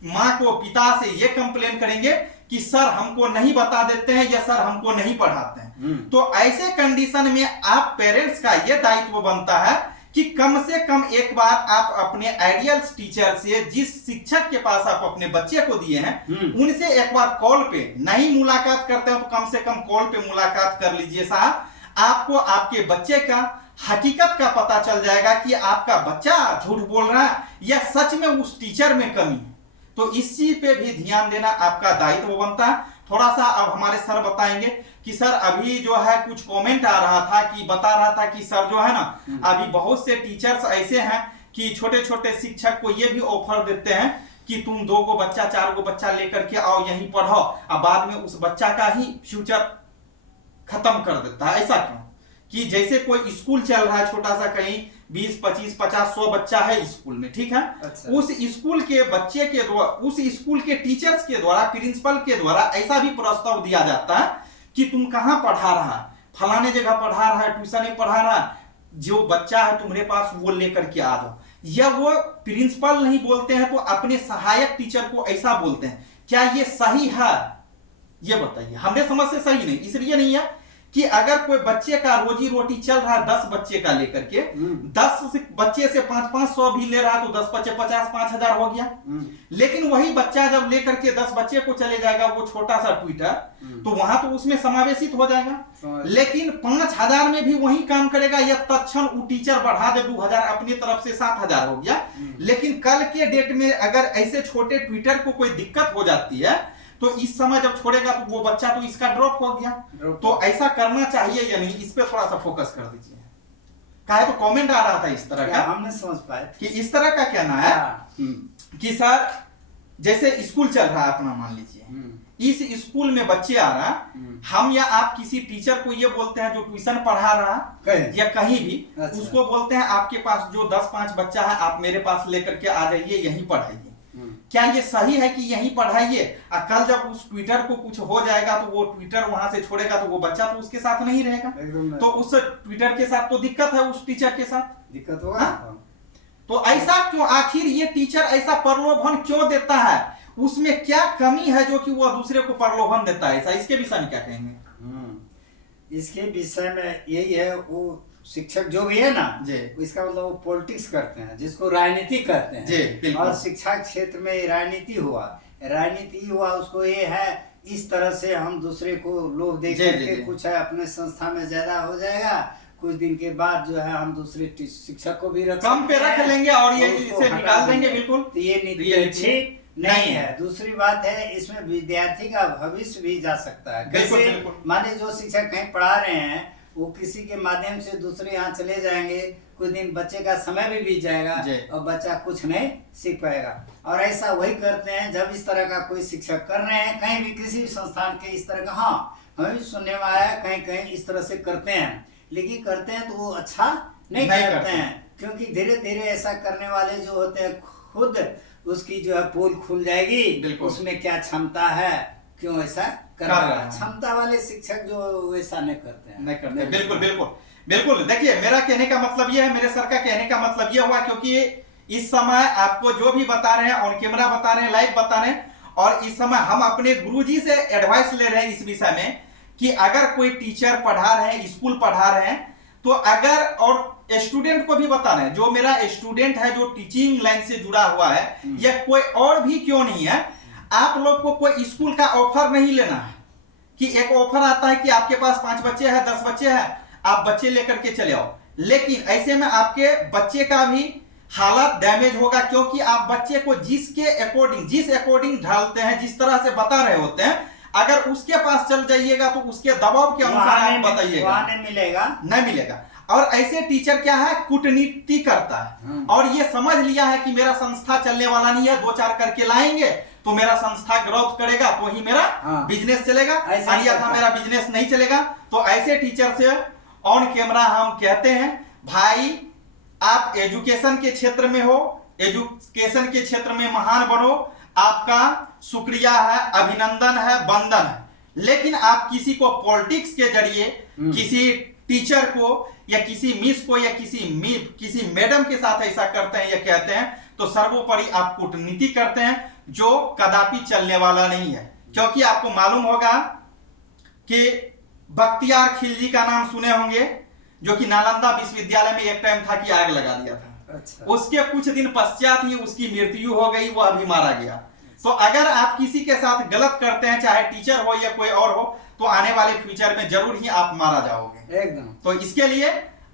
माँ को, पिता से ये कंप्लेन करेंगे कि सर हमको नहीं बता देते हैं या सर हमको नहीं पढ़ाते हैं। तो ऐसे कंडीशन में आप पेरेंट्स का ये दायित्व बनता है कि कम से कम एक बार आप अपने आइडियल टीचर से, जिस शिक्षक के पास आप अपने बच्चे को दिए हैं, उनसे एक बार कॉल पे, नहीं मुलाकात करते हो तो कम से कम कॉल पे मुलाकात कर लीजिए साहब। आपको आपके बच्चे का हकीकत का पता चल जाएगा कि आपका बच्चा झूठ बोल रहा है या सच में उस टीचर में कमी है। तो इस चीज पे भी ध्यान देना आपका दायित्व बनता है। थोड़ा सा अब हमारे सर बताएंगे कि सर अभी जो है कुछ कमेंट आ रहा था कि बता रहा था कि सर जो है ना, अभी बहुत से टीचर्स ऐसे हैं कि छोटे छोटे शिक्षक को ये भी ऑफर देते हैं कि तुम 2 गो बच्चा 4 गो बच्चा लेकर के आओ, यहीं पढ़ो, अब बाद में उस बच्चा का ही फ्यूचर खत्म कर देता है। ऐसा क्यों कि जैसे कोई स्कूल चल रहा है छोटा सा, कहीं 20, 25, 50, 100 बच्चा है स्कूल में, ठीक है। अच्छा। उस स्कूल के बच्चे के द्वारा, उस स्कूल के टीचर्स के द्वारा, प्रिंसिपल के द्वारा ऐसा भी प्रस्ताव दिया जाता है कि तुम कहाँ पढ़ा रहा, फलाने जगह पढ़ा रहा है, ट्यूशन में पढ़ा रहा, जो बच्चा है तुम्हारे पास वो लेकर के आ जाओ। या वो प्रिंसिपल नहीं बोलते हैं तो अपने सहायक टीचर को ऐसा बोलते हैं। क्या ये सही है? ये बताइए। हमने समझ से सही नहीं, इसलिए नहीं है कि अगर कोई बच्चे का रोजी रोटी चल रहा है 10 बच्चे का लेकर के, 10 बच्चे से 500 भी ले रहा है तो 10 बच्चे 50, 5,000 हो गया। लेकिन वही बच्चा जब लेकर के 10 बच्चे को चले जाएगा वो छोटा सा ट्विटर, तो वहां तो उसमें समावेशित हो जाएगा। लेकिन 5,000 में भी वही काम करेगा या तत्क्षण वो टीचर बढ़ा दे 2,000 अपनी तरफ से 7,000 हो गया। लेकिन कल के डेट में अगर ऐसे छोटे ट्विटर को कोई दिक्कत हो जाती है तो इस समय जब छोड़ेगा तो वो बच्चा तो इसका ड्रॉप हो गया। तो ऐसा करना चाहिए या नहीं, इस पे थोड़ा सा फोकस कर दीजिए। काहे तो कमेंट आ रहा था इस तरह का, हमने समझ पाए कि इस तरह का कहना है कि सर जैसे स्कूल चल रहा है अपना, मान लीजिए इस स्कूल में बच्चे आ रहा, हम या आप किसी टीचर को ये बोलते हैं जो ट्यूशन पढ़ा रहा या कहीं भी, अच्छा। उसको बोलते हैं आपके पास जो 10-5 बच्चा है आप मेरे पास लेकर के आ जाइए, यहीं पढ़ाइए। क्या ये सही है कि यहीं पढ़ाइए, और कल जब उस ट्विटर को कुछ हो जाएगा तो वो ट्विटर वहां से छोड़ेगा तो वो बच्चा तो उसके साथ नहीं रहेगा, तो उस ट्विटर के साथ तो दिक्कत है, उस टीचर के साथ दिक्कत होगा। तो ऐसा क्यों, आखिर ये टीचर ऐसा प्रलोभन क्यों देता है, उसमें क्या कमी है जो कि वो दूसरे को प्रलोभन देता है ऐसा, इसके विषय में क्या कहेंगे? इसके विषय में यही है, वो शिक्षक जो भी है ना जी, इसका मतलब वो पॉलिटिक्स करते हैं, जिसको राजनीति कहते हैं। जी, और शिक्षा क्षेत्र में राजनीति हुआ उसको ये है, इस तरह से हम दूसरे को लोभ दे करके कुछ है अपने संस्था में ज्यादा हो जाएगा, कुछ दिन के बाद जो है हम दूसरे शिक्षक को भी कम पे रख लेंगे और ये इसे निकाल देंगे। बिल्कुल, तो ये नीति अच्छी नहीं है। दूसरी बात है, इसमें विद्यार्थी का भविष्य भी जा सकता है। कैसे, माने जो शिक्षक कहीं पढ़ा रहे हैं वो किसी के माध्यम से दूसरे यहाँ चले जाएंगे, कुछ दिन बच्चे का समय भी बीत जाएगा और बच्चा कुछ नहीं सीख पाएगा। और ऐसा वही करते हैं जब इस तरह का कोई शिक्षक कर रहे हैं कहीं भी, किसी भी संस्थान के इस तरह का, हाँ हमें भी सुनने में आया है कहीं कहीं इस तरह से करते हैं, लेकिन करते हैं तो वो अच्छा नहीं करते हैं, क्योंकि धीरे धीरे ऐसा करने वाले जो होते हैं खुद उसकी जो है पोल खुल जाएगी, उसमें क्या क्षमता है, क्यों ऐसा कर रहा है। क्षमता वाले शिक्षक जो वैसा नहीं करते। बिल्कुल बिल्कुल बिल्कुल। देखिए मेरा कहने का मतलब ये है, मेरे सर का कहने का मतलब ये हुआ, क्योंकि इस समय आपको जो भी बता रहे हैं ऑन कैमरा बता रहे हैं, लाइव बता रहे हैं, और इस समय हम अपने गुरुजी से एडवाइस ले रहे हैं इस विषय में कि अगर कोई टीचर पढ़ा रहे हैं, स्कूल पढ़ा रहे हैं, तो अगर, और स्टूडेंट को भी बता रहे हैं, जो मेरा स्टूडेंट है जो टीचिंग लाइन से जुड़ा हुआ है या कोई और भी क्यों नहीं है, आप लोग को कोई स्कूल का ऑफर नहीं लेना है कि एक ऑफर आता है कि आपके पास 5 बच्चे हैं, 10 बच्चे हैं, आप बच्चे लेकर के चले आओ, लेकिन ऐसे में आपके बच्चे का भी हालत डैमेज होगा, क्योंकि आप बच्चे को जिस अकॉर्डिंग ढालते हैं, जिस तरह से बता रहे होते हैं, अगर उसके पास चल जाइएगा तो उसके दबाव के अनुसार आप बताइएगा, नहीं मिलेगा। और ऐसे टीचर क्या है, कूटनीति करता है और ये समझ लिया है कि मेरा संस्था चलने वाला नहीं है, 2-4 करके लाएंगे तो मेरा संस्था ग्रोथ करेगा तो ही मेरा बिजनेस चलेगा, अन्यथा मेरा बिजनेस नहीं चलेगा। तो ऐसे टीचर से ऑन कैमरा हम कहते हैं, भाई आप एजुकेशन के क्षेत्र में हो, एजुकेशन के क्षेत्र में महान बनो, आपका शुक्रिया है, अभिनंदन है, वंदन है, लेकिन आप किसी को पॉलिटिक्स के जरिए किसी टीचर को या किसी मिस को या किसी मैडम के साथ ऐसा करते हैं या कहते हैं, तो सर्वोपरि आप कूटनीति करते हैं, जो कदापि चलने वाला नहीं है। क्योंकि आपको मालूम होगा कि बख्तियार खिलजी का नाम सुने होंगे, जो कि नालंदा विश्वविद्यालय में एक टाइम था कि आग लगा दिया था। अच्छा। उसके कुछ दिन पश्चात ही उसकी मृत्यु हो गई, वो अभी मारा गया। तो अगर आप किसी के साथ गलत करते हैं, चाहे टीचर हो या कोई और हो, तो आने वाले फ्यूचर में जरूर ही आप मारा जाओगे एकदम। तो इसके लिए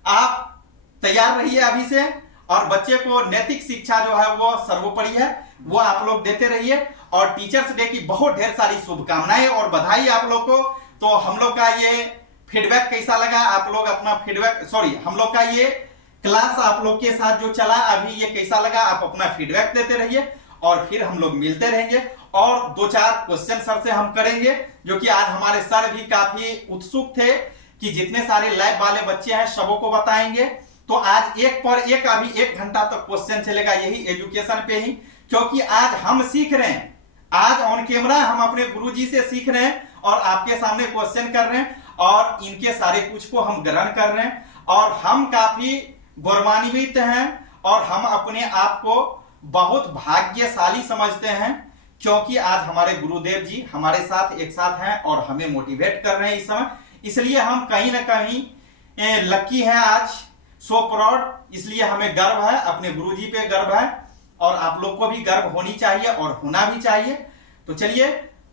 आप तैयार रहिए अभी से, और बच्चे को नैतिक शिक्षा जो है वो सर्वोपरि है, वो आप लोग देते रहिए। और टीचर्स डे की बहुत ढेर सारी शुभकामनाएं और बधाई आप लोग को। तो हम लोग का ये फीडबैक कैसा लगा, आप लोग अपना फीडबैक, हम लोग का ये क्लास आप लोग के साथ जो चला अभी, ये कैसा लगा, आप अपना फीडबैक देते रहिए, और फिर हम लोग मिलते रहेंगे और 2-4 क्वेश्चन सर से हम करेंगे, जो कि आज हमारे सर भी काफी उत्सुक थे कि जितने सारे लैब वाले बच्चे हैं सबों को बताएंगे। तो आज एक पर एक अभी 1 घंटा तक क्वेश्चन चलेगा, यही एजुकेशन पे ही, क्योंकि आज हम सीख रहे हैं, आज ऑन कैमरा हम अपने गुरुजी से सीख रहे हैं और आपके सामने क्वेश्चन कर रहे हैं, और इनके सारे कुछ को हम ग्रहण कर रहे हैं, और हम काफी गौरवान्वित हैं और हम अपने आप को बहुत भाग्यशाली समझते हैं, क्योंकि आज हमारे गुरुदेव जी हमारे साथ एक साथ हैं और हमें मोटिवेट कर रहे हैं इस समय। इसलिए हम कहीं ना कहीं लकी हैं आज, सो प्राउड। इसलिए हमें गर्व है, अपने गुरुजी पे गर्व है, और आप लोग को भी गर्व होनी चाहिए और होना भी चाहिए। तो चलिए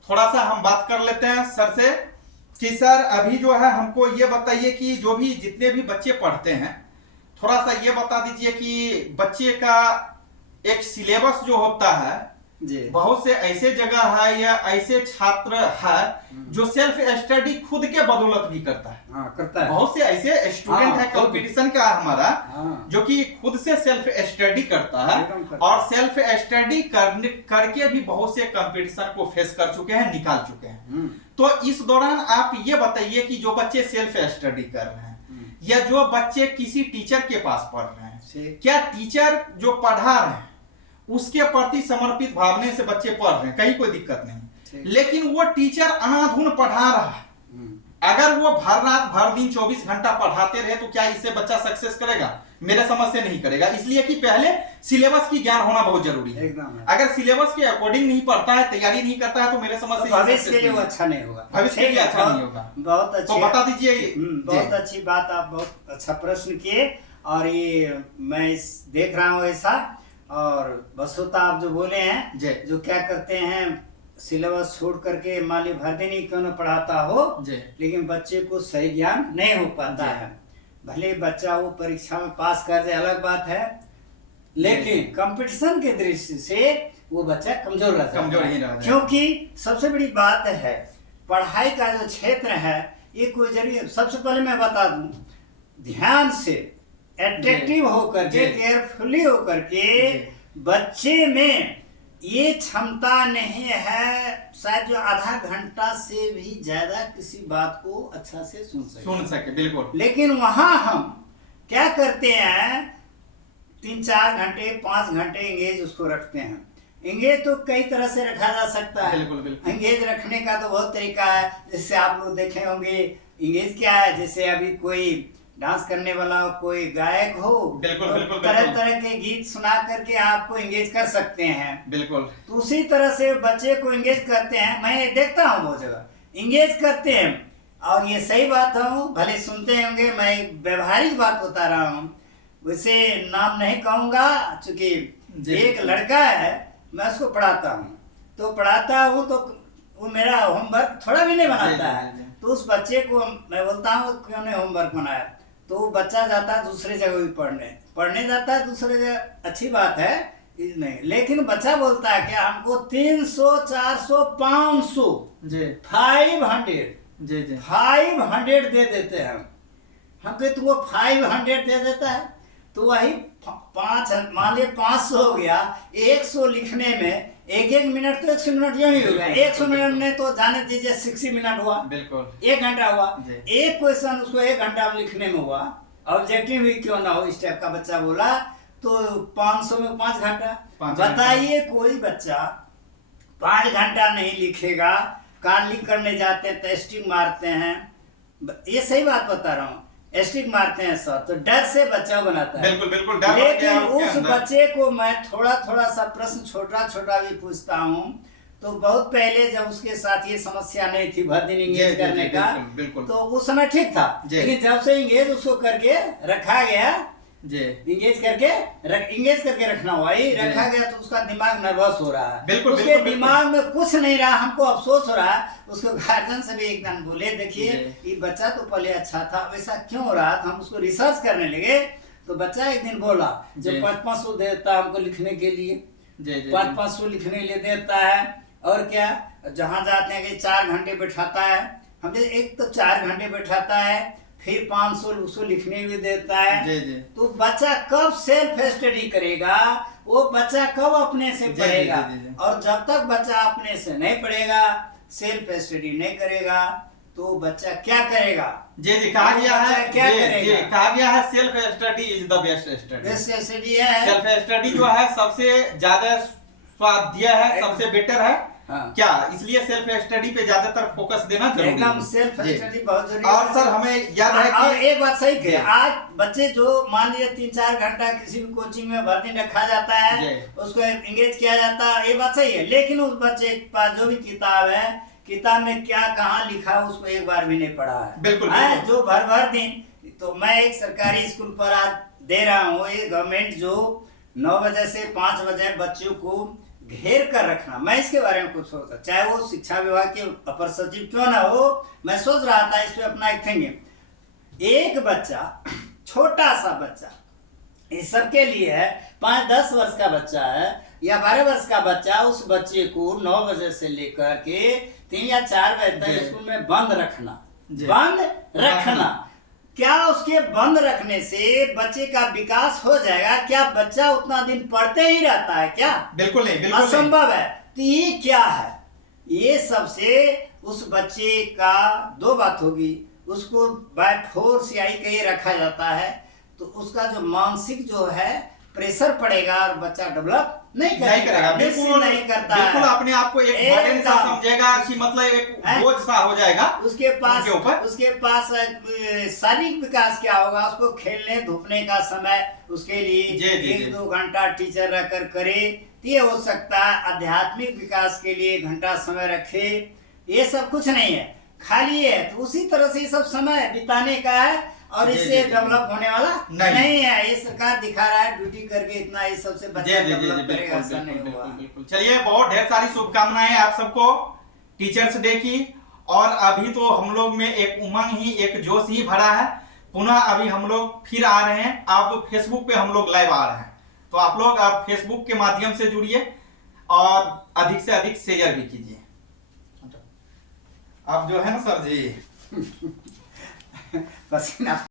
थोड़ा सा हम बात कर लेते हैं सर से कि सर अभी जो है हमको ये बताइए कि जो भी जितने भी बच्चे पढ़ते हैं, थोड़ा सा ये बता दीजिए कि बच्चे का एक सिलेबस जो होता है जी। बहुत से ऐसे जगह है या ऐसे छात्र है जो सेल्फ स्टडी खुद के बदौलत भी करता है। हाँ, करता है। बहुत से ऐसे स्टूडेंट हाँ, है कंपटीशन का हमारा, हाँ। जो कि खुद से सेल्फ स्टडी करता है एकदम करता और सेल्फ स्टडी करके भी बहुत से कंपटीशन को फेस कर चुके हैं, निकाल चुके हैं। तो इस दौरान आप ये बताइए कि जो बच्चे सेल्फ स्टडी कर रहे हैं या जो बच्चे किसी टीचर के पास पढ़ रहे हैं, क्या टीचर जो पढ़ा रहे हैं उसके प्रति समर्पित भावने से बच्चे पढ़ रहे हैं, कहीं कोई दिक्कत नहीं, लेकिन वो टीचर अनाधुन पढ़ा रहा है, अगर वो भर रात भर दिन 24 घंटा पढ़ाते रहे तो क्या इससे बच्चा सक्सेस करेगा? मेरे समझ से नहीं करेगा। इसलिए कि पहले सिलेबस की ज्ञान होना बहुत जरूरी है। अगर सिलेबस के अकॉर्डिंग नहीं पढ़ता है, तैयारी नहीं करता है, तो मेरे समझ से भविष्य के लिए वो अच्छा नहीं होगा। भविष्य के लिए अच्छा नहीं होगा। बहुत अच्छी, तो बता दीजिए। बहुत अच्छी बात, आप बहुत अच्छा प्रश्न किए और ये मैं देख रहा हूँ ऐसा। और वस्तुतः आप जो बोले हैं, जो क्या करते हैं सिलेबस छोड़ करके मान ली भर दिन ही क्यों न पढ़ाता हो, लेकिन बच्चे को सही ज्ञान नहीं हो पाता है। भले बच्चा वो परीक्षा में पास कर जाए अलग बात है, लेकिन कंपटीशन के दृष्टि से वो बच्चा कमजोर रहता है। क्योंकि सबसे बड़ी बात है पढ़ाई का जो क्षेत्र है ये कोई जरिए, सबसे पहले मैं बता दूं, ध्यान से अट्रैक्टिव होकर के, केयरफुली होकर के बच्चे में ये क्षमता नहीं है शायद जो आधा घंटा से भी ज्यादा किसी बात को अच्छा से सुन सके। बिल्कुल। लेकिन वहां हम क्या करते हैं, 3-4 घंटे 5 घंटे इंगेज उसको रखते हैं। इंगेज तो कई तरह से रखा जा सकता है। बिल्कुल। इंगेज रखने का तो बहुत तरीका है, जैसे आप लोग देखे होंगे। इंगेज क्या है, जैसे अभी कोई डांस करने वाला कोई गायक हो, बिल्कुल, तरह तरह के गीत सुना करके आपको इंगेज कर सकते हैं। बिल्कुल। तो उसी तरह से बच्चे को इंगेज करते हैं। मैं देखता हूँ बहुत जगह इंगेज करते हैं और ये सही बात है, भले सुनते होंगे, मैं व्यवहारिक बात बता रहा हूँ। वैसे नाम नहीं कहूँगा, चूंकि एक लड़का है, मैं उसको पढ़ाता हूँ, तो पढ़ाता हूँ तो वो मेरा होमवर्क थोड़ा भी नहीं बनाता है। तो उस बच्चे को मैं बोलता हूँ क्यों नहीं होमवर्क बनाया, तो बच्चा जाता है दूसरे जगह भी पढ़ने जाता है दूसरे जगह, अच्छी बात है नहीं, लेकिन बच्चा बोलता है कि हमको 300 400 500 500 दे देते हैं। हम कहते तुमको 500 दे देता है, तो वही 5 मान लिया 500 हो गया। 100 लिखने में 1 मिनट तो 100 मिनट यही हो गया। 100 मिनट में तो जाने दीजिए 60 मिनट हुआ। बिल्कुल। 1 घंटा हुआ। एक क्वेश्चन उसको 1 घंटा में लिखने में हुआ, ऑब्जेक्टिव भी क्यों ना हो, इस टाइप का बच्चा बोला, तो 500 में 5 घंटा। बताइए कोई बच्चा 5 घंटा नहीं लिखेगा, कार्लिंग करने जाते हैं तो स्टिक मारते हैं, ये सही बात बता रहा हूँ, स्टिक मारते हैं सर, तो डर से बच्चा बनाता है। बिल्कुल। लेकिन उस बच्चे को मैं थोड़ा सा प्रश्न छोटा भी पूछता हूँ, तो बहुत पहले जब उसके साथ ये समस्या नहीं थी भर दिन इंगेज करने का, तो उस समय ठीक था। लेकिन जब से इंगेज उसको करके रखा गया, इंगेज करके रखना हुआ, रखा गया, तो उसका दिमाग नर्वस हो रहा है। उसके दिमाग में कुछ नहीं रहा, हमको अफसोस हो रहा है। उसको गार्जियन से भी एकदम बोले, देखिए ये बच्चा तो पहले अच्छा था, वैसा क्यों हो रहा था। हम उसको रिसर्च करने लगे, तो बच्चा एक दिन बोला जब 500 देता हमको लिखने के लिए, 500 लिखने के लिए देता है, और क्या जहाँ जाते हैं कि 4 घंटे बैठाता है, हम एक तो 4 घंटे बैठाता है, फिर 500 उसको लिखने भी देता है। तो बच्चा कब सेल्फ स्टडी करेगा, वो बच्चा कब अपने से पढ़ेगा। और जब तक बच्चा अपने से नहीं पढ़ेगा, सेल्फ स्टडी नहीं करेगा, तो बच्चा क्या करेगा। कहा गया है self study is the best study. Best study है, सेल्फ स्टडी जो है सबसे ज्यादा स्वाध्याय है, सबसे बेटर है। क्या इसलिए सेल्फ स्टडी पे ज्यादातर फोकस देना जरूरी है। एकदम सेल्फ स्टडी बहुत जरूरी है। और सर हमें याद है कि और एक बात सही है, आज बच्चे जो मान लीजिए 3-4 घंटा किसी भी कोचिंग में भर दिन रखा जाता है, उसको इंगेज किया जाता है, ये बात सही है। लेकिन उस बच्चे के पास जो भी किताब है, किताब में क्या कहाँ लिखा है उसको एक बार भी नहीं पढ़ा है। बिल्कुल। जो भर दिन, तो मैं एक सरकारी स्कूल पर आज दे रहा हूँ, ये गवर्नमेंट जो 9 बजे से 5 बजे बच्चों को घेर कर रखना, मैं इसके बारे में कुछ सोचा, चाहे वो शिक्षा विभाग के अपर सचिव क्यों ना हो, मैं सोच रहा था इस पे अपना एक थिंकिंग। एक बच्चा, छोटा सा बच्चा, इस सबके लिए है, 5-10 वर्ष का बच्चा है या 12 वर्ष का बच्चा, उस बच्चे को 9 बजे से लेकर के 3 या 4 बजे जी। तक स्कूल में बंद रखना, जी। बंद रखना। क्या उसके बंद रखने से बच्चे का विकास हो जाएगा? क्या बच्चा उतना दिन पढ़ते ही रहता है क्या? बिल्कुल नहीं, बिल्कुल नहीं। असंभव है। तो ये क्या है? ये सबसे उस बच्चे का 2 बात होगी, उसको बाय फोर्स या कहीं रखा जाता है तो उसका जो मानसिक जो है प्रेशर पड़ेगा और बच्चा डेवलप नहीं करेगा, बिल्कुल नहीं करता बिल्कुल है। अपने आप को एक बर्डन सा समझेगा कि मतलब एक बोझ सा हो जाएगा उसके पास उनके ऊपर। शारीरिक विकास क्या होगा? उसको खेलने धूपने का समय उसके लिए 1-2 घंटा टीचर रखकर करे, ये हो सकता है। आध्यात्मिक विकास के लिए 1 घंटा समय रखे, ये सब कुछ नहीं है, खाली है। तो उसी तरह से सब समय बिताने का है और इससे डेवलप होने वाला नहीं है। ये सरकार दिखा रहा है ड्यूटी करके इतना, ये सबसे बच्चा डेवलप करेगा, ऐसा नहीं होगा। बिल्कुल। चलिए, बहुत ढेर सारी शुभकामनाएं आप सबको टीचर्स डे की। और अभी तो हम लोग में एक उमंग ही, एक जोश ही भरा है। पुनः अभी हम लोग फिर आ रहे हैं, अब फेसबुक पे हम लोग लाइव आ रहे हैं, तो आप लोग अब फेसबुक के माध्यम से जुड़िए और अधिक से अधिक शेयर भी कीजिए। अब जो है ना सर जी पसीना